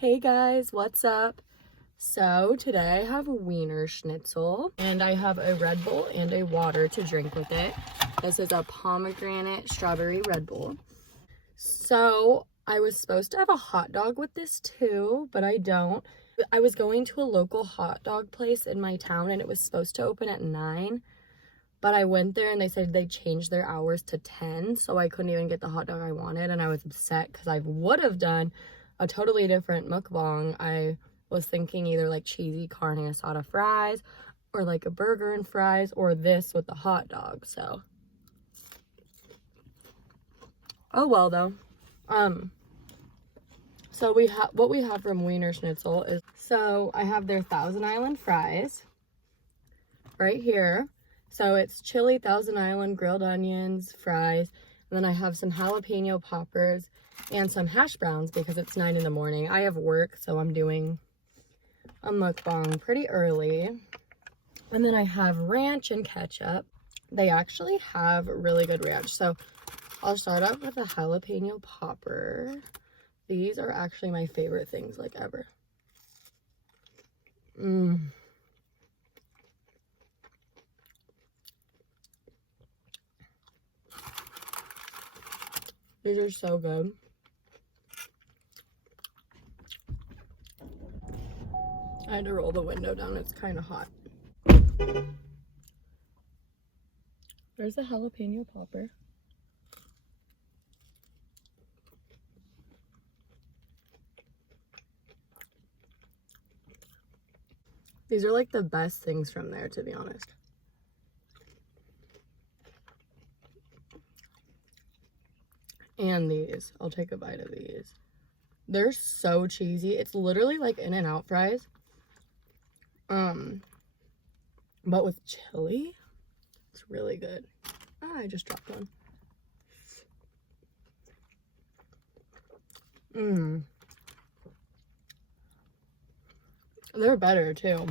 Hey guys, what's up? So today I have a Wienerschnitzel and I have a Red Bull and a water to drink with it. This is a pomegranate strawberry Red Bull. So I was supposed to have a hot dog with this too, but I don't. I was going to a local hot dog place in my town and it was supposed to open at 9, but I went there and they said they changed their hours to 10, so I couldn't even get the hot dog I wanted, and I was upset because I would have done a totally different mukbang. I was thinking either like cheesy carne asada fries or like a burger and fries or this with the hot dog. So oh well though. So what we have from Wienerschnitzel is, so I have their Thousand Island fries right here. So it's chili, Thousand Island, grilled onions, fries, and then I have some jalapeno poppers and some hash browns because it's 9 in the morning. I have work, so I'm doing a mukbang pretty early. And then I have ranch and ketchup. They actually have really good ranch. So I'll start off with a jalapeno popper. These are actually my favorite things like ever. These are so good. I had to roll the window down. It's kind of hot. There's a jalapeno popper. These are like the best things from there, to be honest. And these. I'll take a bite of these. They're so cheesy. It's literally like In-N-Out fries. But with chili. It's really good. Ah, I just dropped one. They're better too.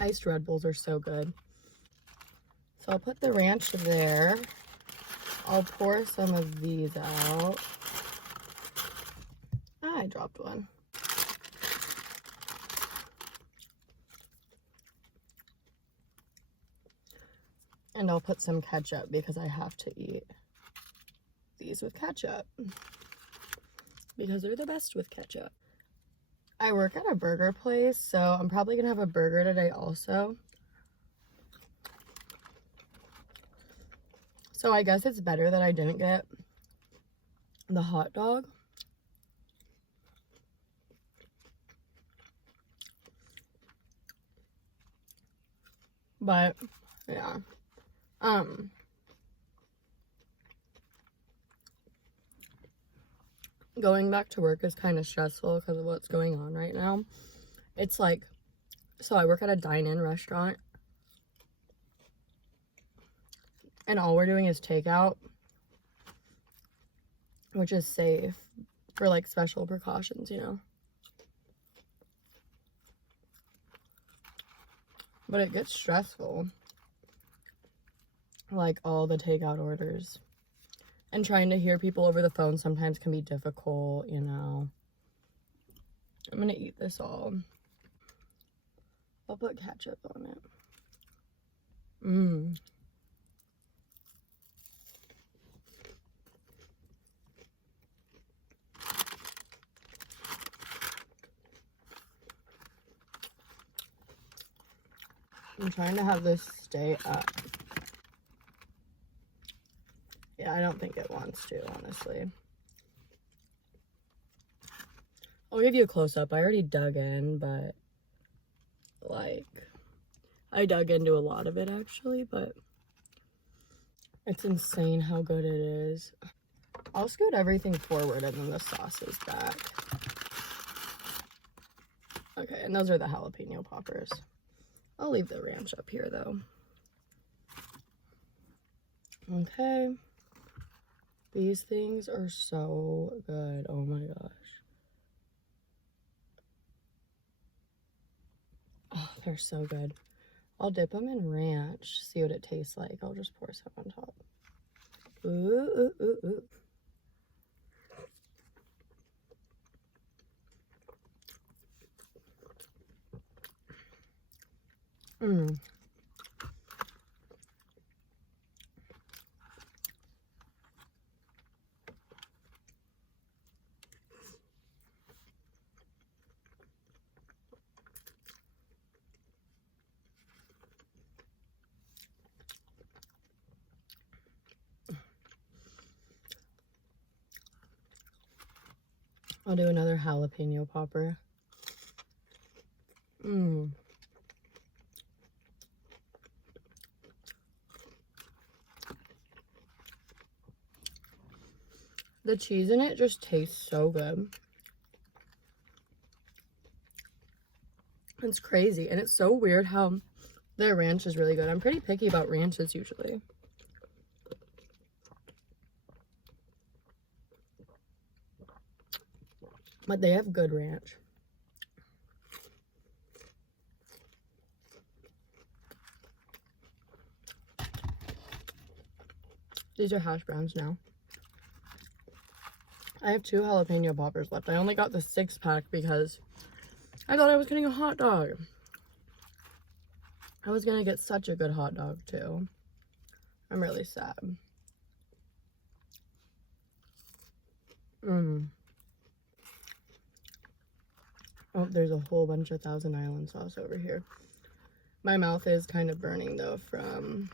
Iced Red Bulls are so good. So I'll put the ranch there. I'll pour some of these out. Ah, I dropped one. And I'll put some ketchup because I have to eat these with ketchup. Because they're the best with ketchup. I work at a burger place, so I'm probably gonna have a burger today also. So I guess it's better that I didn't get the hot dog. But yeah. Going back to work is kind of stressful because of what's going on right now. It's like, so I work at a dine-in restaurant and all we're doing is takeout, which is safe for like special precautions, you know. But it gets stressful, like all the takeout orders. And trying to hear people over the phone sometimes can be difficult, you know. I'm gonna eat this all. I'll put ketchup on it. I'm trying to have this stay up. Yeah, I don't think it wants to, honestly. I'll give you a close-up. I already dug in, but, like, I dug into a lot of it, actually, but it's insane how good it is. I'll scoot everything forward and then the sauce is back. Okay, and those are the jalapeno poppers. I'll leave the ranch up here, though. Okay. These things are so good. Oh my gosh. Oh, they're so good. I'll dip them in ranch, see what it tastes like. I'll just pour some on top. Ooh, ooh, ooh, ooh. Mmm. I'll do another jalapeno popper. Mmm. The cheese in it just tastes so good. It's crazy, and it's so weird how their ranch is really good. I'm pretty picky about ranches usually. But they have good ranch. These are hash browns now. I have 2 jalapeno poppers left. I only got the 6-pack because I thought I was getting a hot dog. I was gonna get such a good hot dog too. I'm really sad. Mmm. Oh, there's a whole bunch of Thousand Island sauce over here. My mouth is kind of burning though from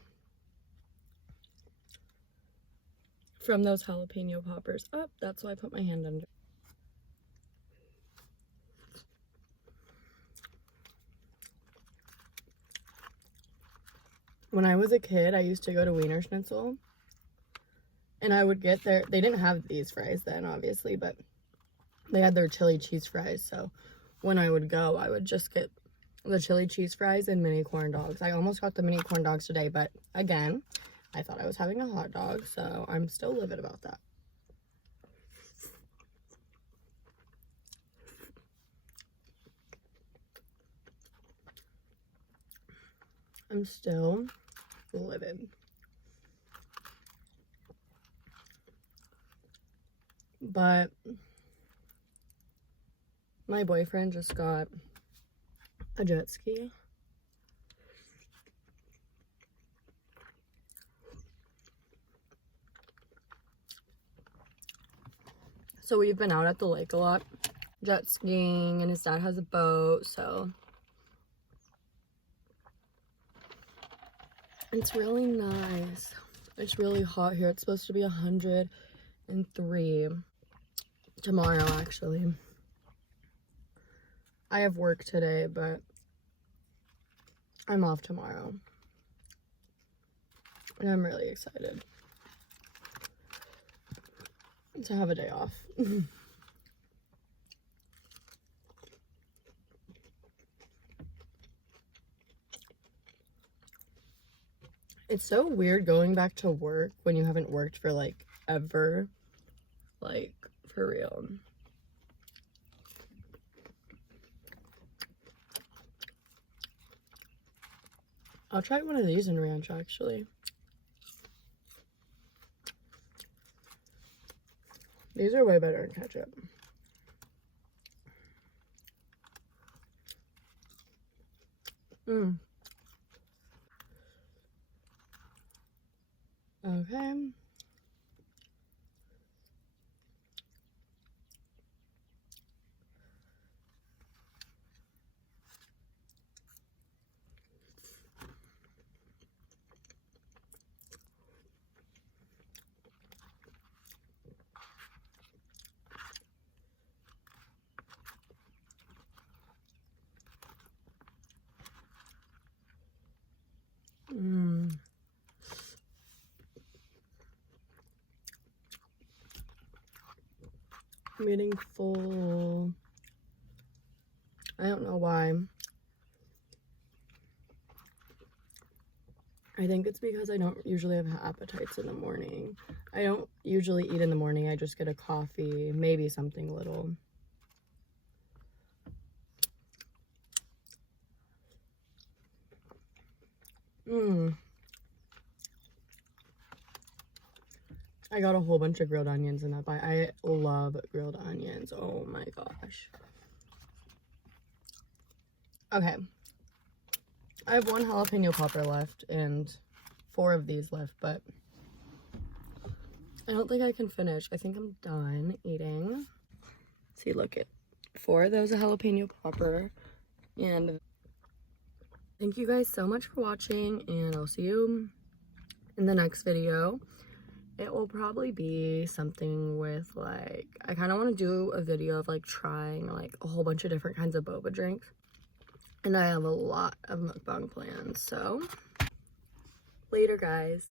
those jalapeno poppers. Oh, that's why I put my hand under. When I was a kid, I used to go to Wienerschnitzel, and I would get their, they didn't have these fries then, obviously, but they had their chili cheese fries. So when I would go, I would just get the chili cheese fries and mini corn dogs. I almost got the mini corn dogs today, but again, I thought I was having a hot dog, so I'm still livid about that. I'm still livid. But my boyfriend just got a jet ski. So we've been out at the lake a lot, jet skiing, and his dad has a boat, so it's really nice. It's really hot here. It's supposed to be 103 tomorrow, actually. I have work today, but I'm off tomorrow. And I'm really excited to have a day off. It's so weird going back to work when you haven't worked for like ever. Like, for real. I'll try one of these in ranch, actually. These are way better in ketchup. Okay. I'm getting full. I don't know why. I think it's because I don't usually have appetites in the morning. I don't usually eat in the morning. I just get a coffee, maybe something little. I got a whole bunch of grilled onions in that bite. I love grilled onions. Oh my gosh. Okay. I have 1 jalapeno popper left and 4 of these left, but I don't think I can finish. I think I'm done eating. See, look at 4 of those a jalapeno popper. And thank you guys so much for watching, and I'll see you in the next video. It will probably be something with like, I kind of want to do a video of like trying like a whole bunch of different kinds of boba drinks. And I have a lot of mukbang plans, so later guys.